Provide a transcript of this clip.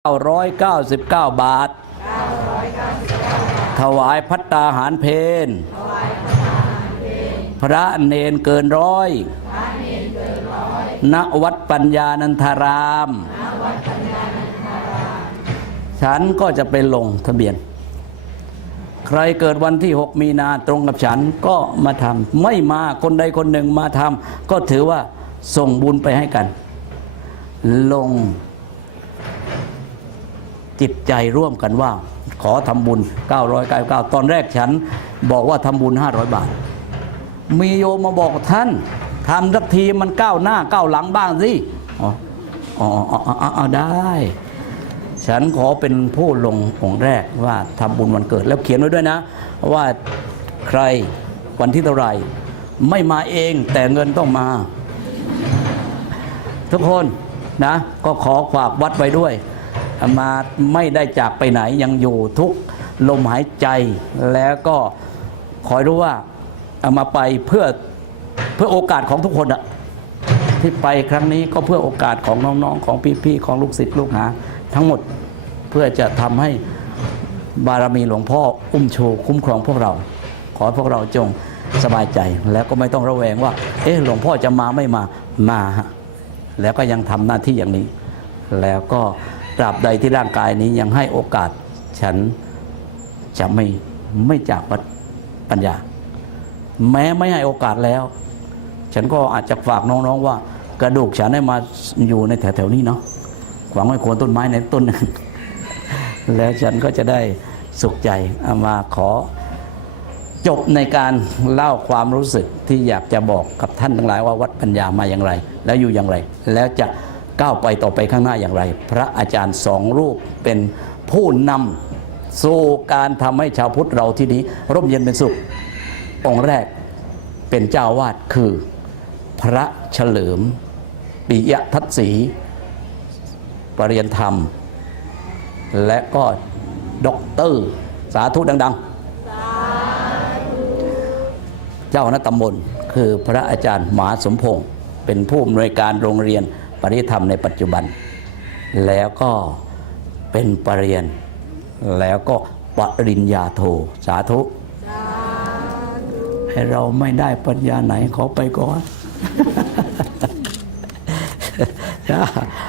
999 บาท ถวายพัตตาหารเพนพระเนนเกินร้อย ณ วัดปัญญานันทาราม ฉันก็จะไปลงทะเบียน ใครเกิดวันที่ 6 มีนาตรงกับฉันก็มาทำ ไม่มาคนใดคนหนึ่งมาทำ ก็ถือว่าส่งบุญไปให้กัน ลง จิตใจร่วมกันว่า ขอทำบุญ 999 ตอนแรกฉันบอกว่าทำบุญ 500 บาท มีโยมมาบอกท่านทำสักทีมันก้าวหน้าก้าวหลังบ้างสิอ๋ออ๋ออ๋อได้ ฉันขอเป็นผู้ลงองค์แรกว่าทำบุญวันเกิด แล้วเขียนไว้ด้วยนะ ว่าใครวันที่เท่าไหร่ไม่มาเองแต่เงินต้องมา ทุกคนนะ ก็ขอฝากวัดไว้ด้วย มาไม่ได้จากไปไหนยังอยู่ทุกลมหายใจ แล้วก็ขอให้รู้ว่าเอามาไปเพื่อเพื่อโอกาสของทุกคนอะที่ไปครั้งนี้ก็เพื่อโอกาสของน้องๆ ของพี่ๆ ของลูกศิษย์ลูกหา ทั้งหมดเพื่อจะทำให้บารมีหลวงพ่ออุ้มชูคุ้มครองพวกเรา ขอให้พวกเราจงสบายใจ แล้วก็ไม่ต้องระแวงว่า เอ๊ะหลวงพ่อจะมาไม่มามา แล้วก็ยังทำหน้าที่อย่างนี้ แล้วก็ ตราบใดที่ร่างกายนี้ยังให้โอกาส ฉันจะไม่ไม่จากวัดปัญญา แม้ไม่ให้โอกาสแล้ว ฉันก็อาจจะฝากน้องๆว่า กระดูกฉันให้มาอยู่ในแถวๆนี้เนาะหวังไว้โคนต้นไม้ในต้นหนึ่งแล้วฉันก็จะได้สุขใจเอามาขอจบในการเล่าความรู้สึกที่อยากจะบอกกับท่านทั้งหลายว่าวัดปัญญามาอย่างไร แล้วอยู่อย่างไร แล้วจะ ก้าวไปต่อไปข้างหน้าอย่างไร พระอาจารย์สองรูปเป็นผู้นำสู่การทำให้ชาวพุทธเราที่นี้ร่มเย็นเป็นสุข องค์แรกเป็นเจ้าวาดคือพระเฉลิมปิยทัศสีปรริยนธรรม และก็ด็อกเตอร์สาธุดัง ๆ เจ้าคณะตำบลคือพระอาจารย์หมาสมพงศ์เป็นผู้อำนวยการโรงเรียน ปริยธรรมในปัจจุบัน แล้วก็เป็นปรริญญาแล้วก็ปริญญาโทสาธุ ให้เราไม่ได้ปัญญาไหนขอไปก่อน